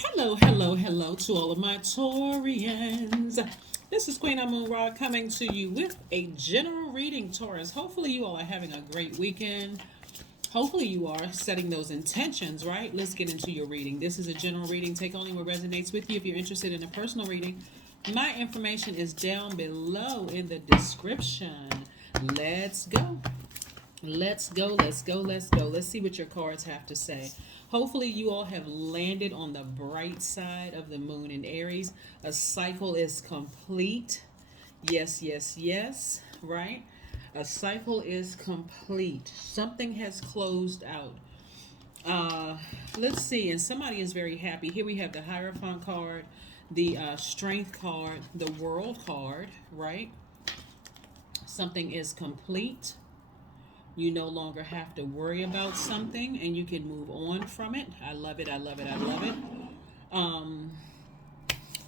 Hello, hello, hello to all of my Taurians. This is Queen Amun Ra coming to you with a general reading, Taurus. Hopefully, you all are having a great weekend. Hopefully, you are setting those intentions, right? Let's get into your reading. This is a general reading. Take only what resonates with you. If you're interested in a personal reading, my information is down below in the description. Let's go. Let's go, let's go, let's go. Let's see what your cards have to say. Hopefully, you all have landed on the bright side of the moon in Aries. A cycle is complete. Yes, yes, yes, right? A cycle is complete. Something has closed out. Let's see, and somebody is very happy. Here we have the Hierophant card, the Strength card, the World card, right? Something is complete. You no longer have to worry about something and you can move on from it. I love it. I love it. I love it. Um,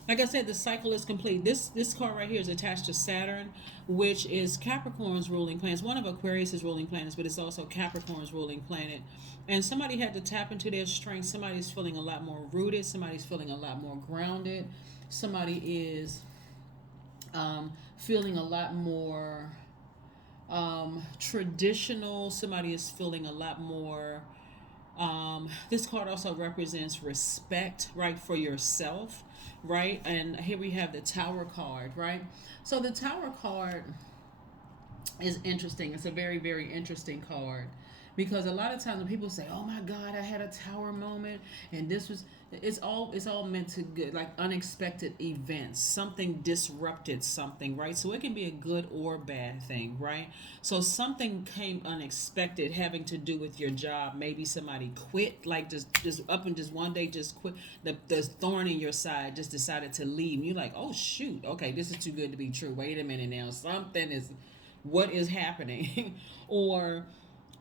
like I said, the cycle is complete. This card right here is attached to Saturn, which is Capricorn's ruling planet. It's one of Aquarius's ruling planets, but it's also Capricorn's ruling planet. And somebody had to tap into their strength. Somebody's feeling a lot more rooted. Somebody's feeling a lot more grounded. Somebody is feeling a lot more traditional. Somebody is feeling a lot more. This card also represents respect, right, for yourself, right? And here we have the Tower card, right? So the Tower card is interesting. It's a very, very interesting card because a lot of times when people say, "Oh my God, I had a Tower moment," and this was, it's all meant to good, like unexpected events. Something disrupted something, right? So it can be a good or bad thing, right? So something came unexpected, having to do with your job. Maybe somebody quit, like just up and just one day just quit. The thorn in your side just decided to leave. And you're like, "Oh shoot, okay, this is too good to be true. Wait a minute now, something is." What is happening or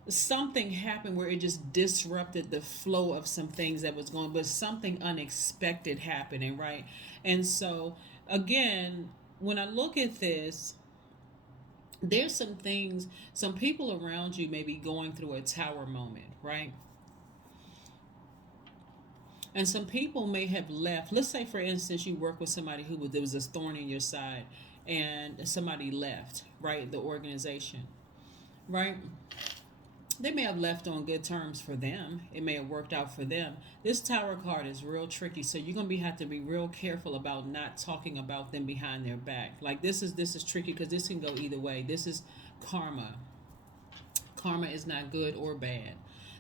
something happened where it just disrupted the flow of some things that was going, but something unexpected happening, right? And so again, when I look at this, there's some things, some people around you may be going through a Tower moment, right? And some people may have left. Let's say, for instance, you work with somebody who was, there was this thorn in your side, and somebody left, right? The organization, right? They may have left on good terms for them. It may have worked out for them. This Tower card is real tricky, so you're gonna have to be real careful about not talking about them behind their back. Like this is tricky because this can go either way. This is karma. Karma is not good or bad.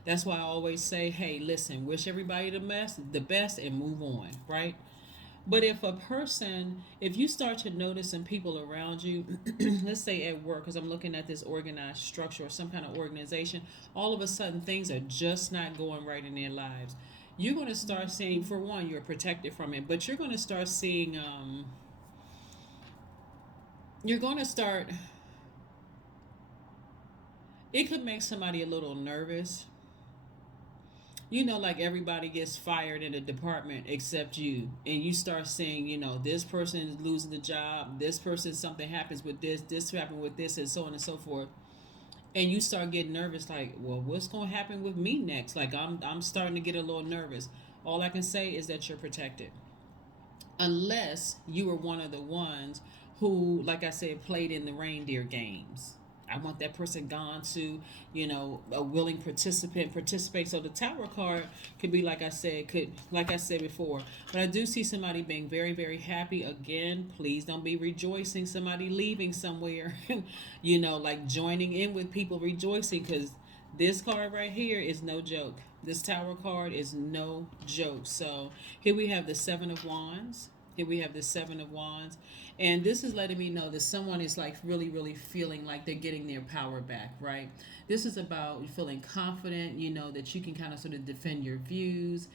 That's why I always say, hey, listen, wish everybody the best, and move on, right? But if you start to notice some people around you, let's say at work, because I'm looking at this organized structure or some kind of organization, all of a sudden things are just not going right in their lives. You're going to start seeing, for one, you're protected from it, but you're going to start seeing, you're going to start, it could make somebody a little nervous. Like everybody gets fired in a department except you, and you start seeing, this person is losing the job, this person, something happens with this happened with this, and so on and so forth. And you start getting nervous, like, well, what's going to happen with me next? Like, I'm starting to get a little nervous. All I can say is that you're protected, unless you were one of the ones who, like I said, played in the reindeer games. I want that person gone to, a willing participant participate. So the Tower card could be, like I said before. But I do see somebody being very, very happy. Again, please don't be rejoicing. Somebody leaving somewhere, like joining in with people rejoicing, because this card right here is no joke. This Tower card is no joke. So here we have the Seven of Wands. Here we have the Seven of Wands. And this is letting me know that someone is like really, really feeling like they're getting their power back, right? This is about feeling confident, that you can kind of sort of defend your views,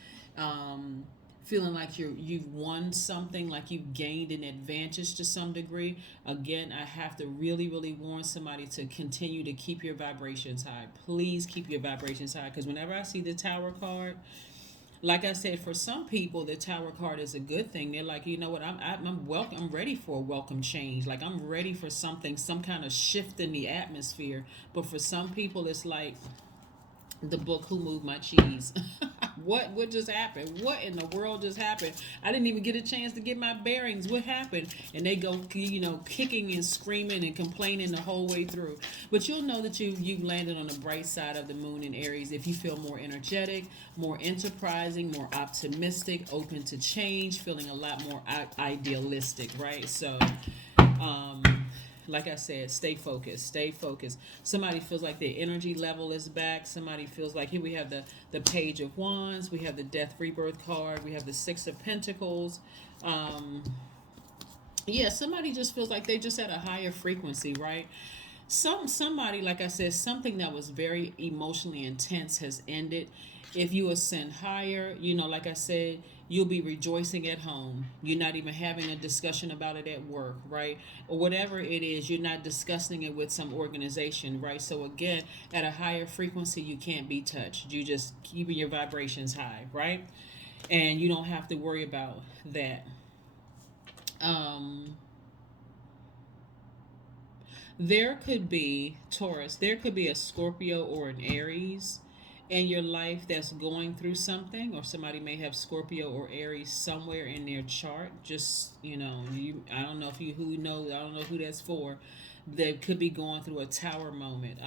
feeling like you've won something, like you've gained an advantage to some degree. Again, I have to really, really warn somebody to continue to keep your vibrations high. Please keep your vibrations high, because whenever I see the Tower card, like I said, for some people, the Tower card is a good thing. They're like, you know what, I'm welcome. I'm ready for a welcome change. Like, I'm ready for something, some kind of shift in the atmosphere. But for some people, it's like the book "Who Moved My Cheese." What just happened? What in the world just happened? I didn't even get a chance to get my bearings. What happened? And they go, kicking and screaming and complaining the whole way through. But you'll know that you landed on the bright side of the moon in Aries if you feel more energetic, more enterprising, more optimistic, open to change, feeling a lot more idealistic, right? So, um, like I said, stay focused. Stay focused. Somebody feels like their energy level is back. Somebody feels like, here we have the Page of Wands. We have the Death Rebirth card. We have the Six of Pentacles. Yeah, somebody just feels like they just at a higher frequency, right? Somebody, like I said, something that was very emotionally intense has ended. If you ascend higher, like I said, you'll be rejoicing at home. You're not even having a discussion about it at work, right? Or whatever it is, you're not discussing it with some organization, right? So again, at a higher frequency, you can't be touched. You just keeping your vibrations high, right? And you don't have to worry about that. Um, there could be Taurus, there could be a Scorpio or an Aries in your life that's going through something, or somebody may have Scorpio or Aries somewhere in their chart. Just, I don't know if you who knows, I don't know who that's for. That could be going through a tower moment.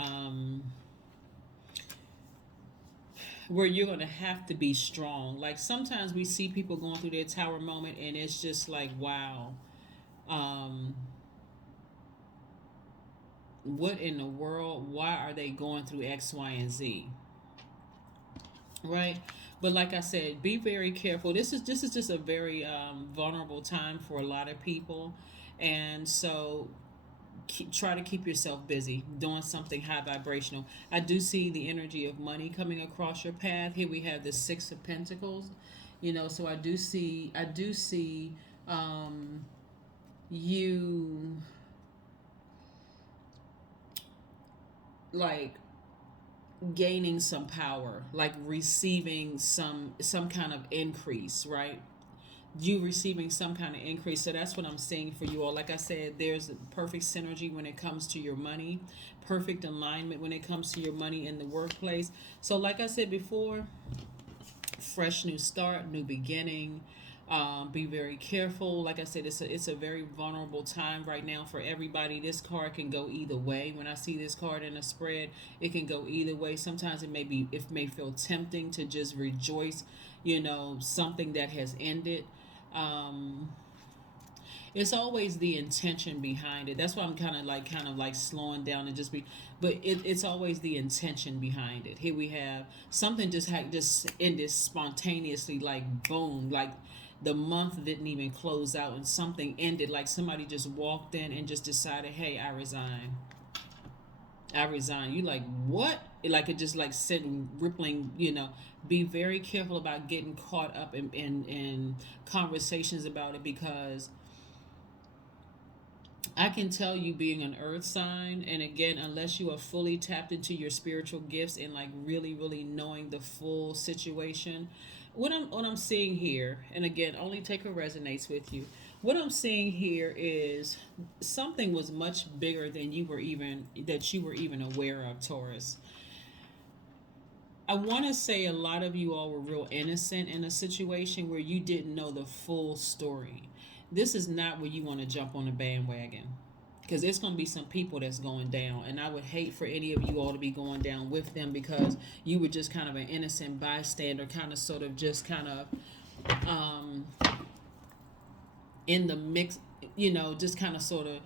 Where you're going to have to be strong. Like sometimes we see people going through their tower moment and it's just like, wow. Um, what in the world? Why are they going through X, Y, and Z? Right? But like I said, be very careful. This is just a very vulnerable time for a lot of people, and so try to keep yourself busy doing something high vibrational. I do see the energy of money coming across your path. Here we have the Six of Pentacles. So I do see um, you like gaining some power, like receiving some kind of increase, right? You receiving some kind of increase. So that's what I'm seeing for you all. Like I said, there's a perfect synergy when it comes to your money, perfect alignment when it comes to your money in the workplace. So like I said before, fresh new start, new beginning. Be very careful. Like I said, it's a very vulnerable time right now for everybody. This card can go either way. When I see this card in a spread, it can go either way. Sometimes it may feel tempting to just rejoice, something that has ended. Um, it's always the intention behind it. That's why I'm kind of like slowing down and but it's always the intention behind it. Here we have something just ended spontaneously, like boom, like the month didn't even close out and something ended, like somebody just walked in and just decided, hey, I resign. I resign. You like what? Like it just like sitting rippling. Be very careful about getting caught up in conversations about it, because I can tell you, being an earth sign, and again, unless you are fully tapped into your spiritual gifts and like really, really knowing the full situation, what I'm seeing here, and again, only take what resonates with you. What I'm seeing here is something was much bigger than you were even aware of, Taurus. I want to say a lot of you all were real innocent in a situation where you didn't know the full story. This is not where you want to jump on the bandwagon, because there's going to be some people that's going down, and I would hate for any of you all to be going down with them, because you were just kind of an innocent bystander, kind of sort of just kind of um, in the mix, just kind of sort of,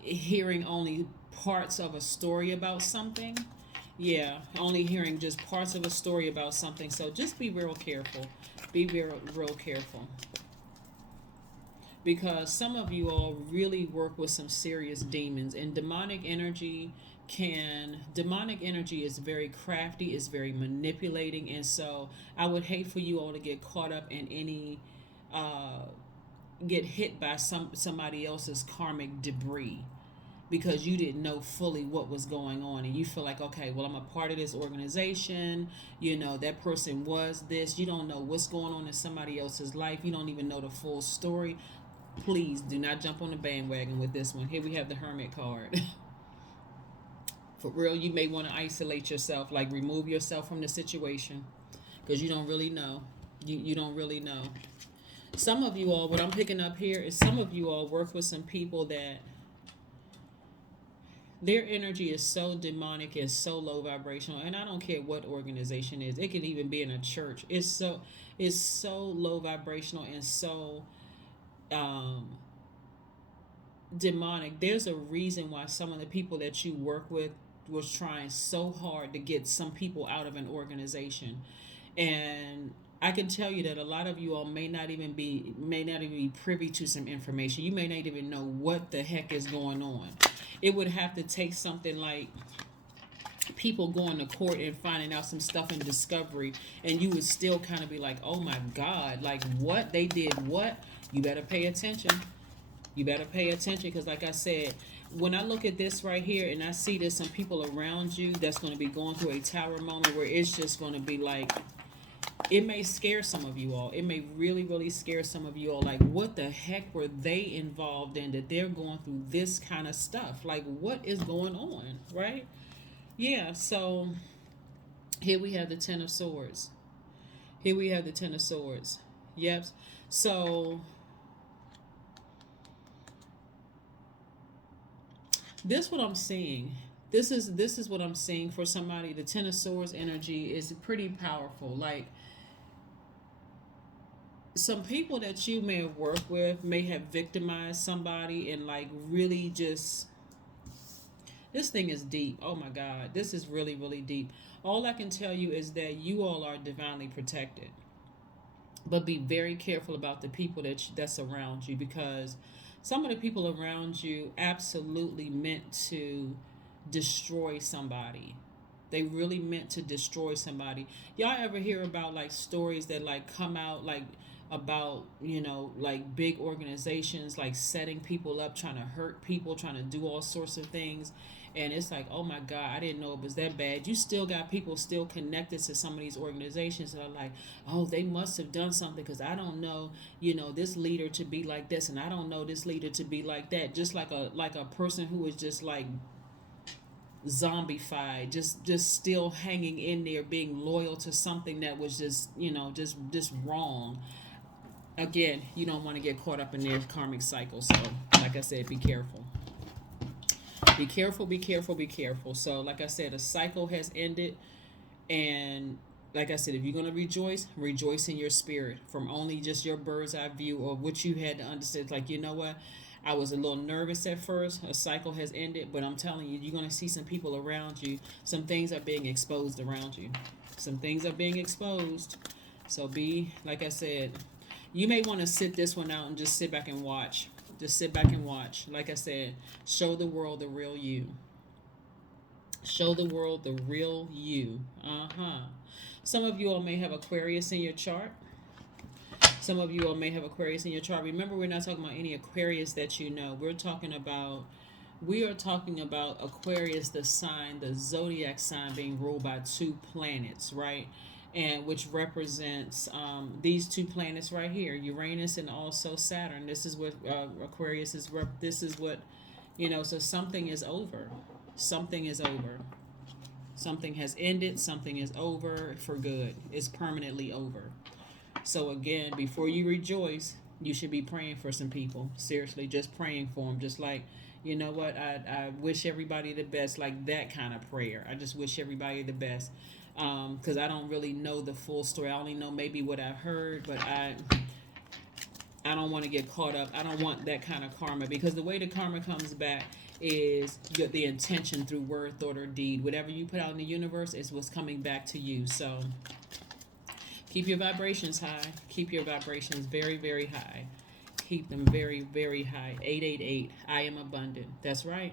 hearing only parts of a story about something. Yeah, only hearing just parts of a story about something. So just be real careful. Be real careful. Because some of you all really work with some serious demons, and demonic energy is very crafty, is very manipulating, and so I would hate for you all to get caught up in any uh get hit by somebody else's karmic debris, because you didn't know fully what was going on, and you feel like, okay, well, I'm a part of this organization, that person was this. You don't know what's going on in somebody else's life. You don't even know the full story. Please do not jump on the bandwagon with this one. Here we have the Hermit card. For real, you may want to isolate yourself, like remove yourself from the situation, because you don't really know. You don't really know. Some of you all, what I'm picking up here is some of you all work with some people that their energy is so demonic and so low vibrational, and I don't care what organization it is. It could even be in a church. It's so low vibrational and so um demonic. There's a reason why some of the people that you work with was trying so hard to get some people out of an organization. And I can tell you that a lot of you all may not even be privy to some information. You may not even know what the heck is going on. It would have to take something like people going to court and finding out some stuff in discovery, and you would still kind of be like, oh my God, like what they did, what? You better pay attention. You better pay attention, because like I said, when I look at this right here and I see there's some people around you that's going to be going through a tower moment where it's just going to be like, it may scare some of you all. It may really, really scare some of you all. Like, what the heck were they involved in that they're going through this kind of stuff? Like, what is going on, right? Yeah, so here we have the Ten of Swords. Here we have the Ten of Swords. Yep. So this what I'm seeing. This is what I'm seeing for somebody. The Ten of Swords energy is pretty powerful. Like, some people that you may have worked with may have victimized somebody and like really just, this thing is deep. Oh my God, this is really, really deep. All I can tell you is that you all are divinely protected, but be very careful about the people that's around you, because some of the people around you absolutely meant to destroy somebody. They really meant to destroy somebody. Y'all ever hear about like stories that like come out like about, like big organizations like setting people up, trying to hurt people, trying to do all sorts of things, and it's like, oh my God, I didn't know it was that bad. You still got people still connected to some of these organizations that are like, oh, they must have done something, because I don't know, this leader to be like this, and I don't know this leader to be like that. Just like a person who is just like zombified, just still hanging in there, being loyal to something that was just wrong. Again, you don't want to get caught up in their karmic cycle. So like I said, be careful. Be careful, be careful, be careful. So like I said, a cycle has ended, and like I said, if you're going to rejoice in your spirit, from only just your bird's eye view or what you had to understand. Like, you know what, I was a little nervous at first. A cycle has ended, but I'm telling you, you're going to see some people around you. Some things are being exposed around you. Some things are being exposed. So like I said, you may want to sit this one out and just sit back and watch. Just sit back and watch. Like I said, show the world the real you. Show the world the real you. Some of you all may have Aquarius in your chart. Some of you all may have Aquarius in your chart. Remember, we're not talking about any Aquarius that you know. We are talking about Aquarius, the sign, the zodiac sign, being ruled by two planets, right? And which represents these two planets right here, Uranus and also Saturn. This is what Aquarius is. This is what, so something is over. Something is over. Something has ended. Something is over for good. It's permanently over. So again, before you rejoice, you should be praying for some people. Seriously, just praying for them. Just like, you know what, I wish everybody the best. Like that kind of prayer. I just wish everybody the best. Because I don't really know the full story. I only know maybe what I've heard, but I don't want to get caught up. I don't want that kind of karma, because the way the karma comes back is the intention through word, thought, or deed. Whatever you put out in the universe is what's coming back to you. So keep your vibrations high. Keep your vibrations very, very high. Keep them very, very high. 888, I am abundant. That's right.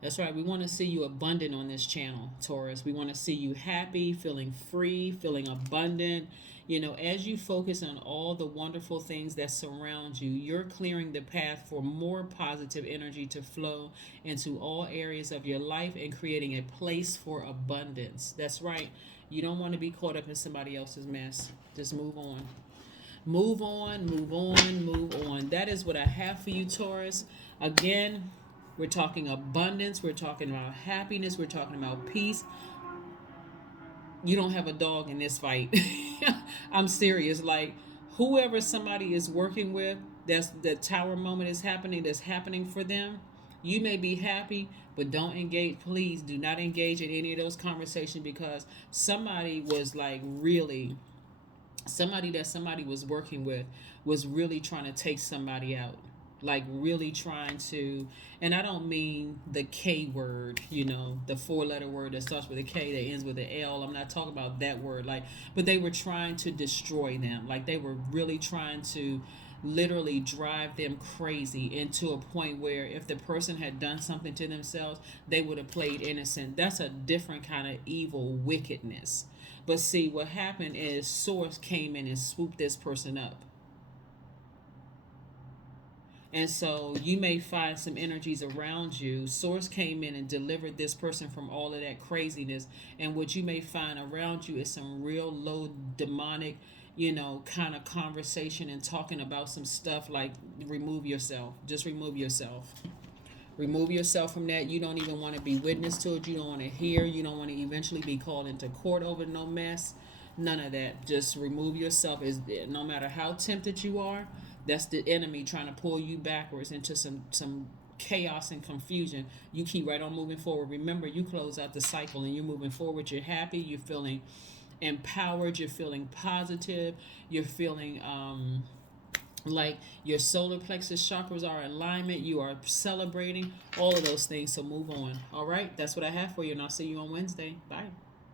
That's right. We want to see you abundant on this channel, Taurus. We want to see you happy, feeling free, feeling abundant. As you focus on all the wonderful things that surround you, you're clearing the path for more positive energy to flow into all areas of your life and creating a place for abundance. That's right. You don't want to be caught up in somebody else's mess. Just move on. Move on, move on, move on. That is what I have for you, Taurus. Again, we're talking abundance. We're talking about happiness. We're talking about peace. you don't have a dog in this fight. I'm serious. Like, whoever somebody is working with, that's the tower moment is happening, that's happening for them. You may be happy, but don't engage. Please do not engage in any of those conversations, because somebody was like really, somebody that somebody was working with was really trying to take somebody out, like really trying to. And I don't mean the K word, the 4 letter word that starts with a K that ends with an L. I'm not talking about that word. Like, but they were trying to destroy them. Like, they were really trying to literally drive them crazy, into a point where if the person had done something to themselves, they would have played innocent. That's a different kind of evil wickedness. But see, what happened is Source came in and swooped this person up. And so you may find some energies around you. Source came in and delivered this person from all of that craziness. And what you may find around you is some real low demonic, kind of conversation and talking about some stuff like remove yourself. Just remove yourself. Remove yourself from that. You don't even want to be witness to it. You don't want to hear. You don't want to eventually be called into court over no mess. None of that. Just remove yourself. Is no matter how tempted you are, that's the enemy trying to pull you backwards into some chaos and confusion. You keep right on moving forward. Remember, you close out the cycle and you're moving forward. You're happy. You're feeling empowered. You're feeling positive. You're feeling like your solar plexus chakras are in alignment. You are celebrating all of those things. So move on. All right, that's what I have for you, and I'll see you on Wednesday. Bye.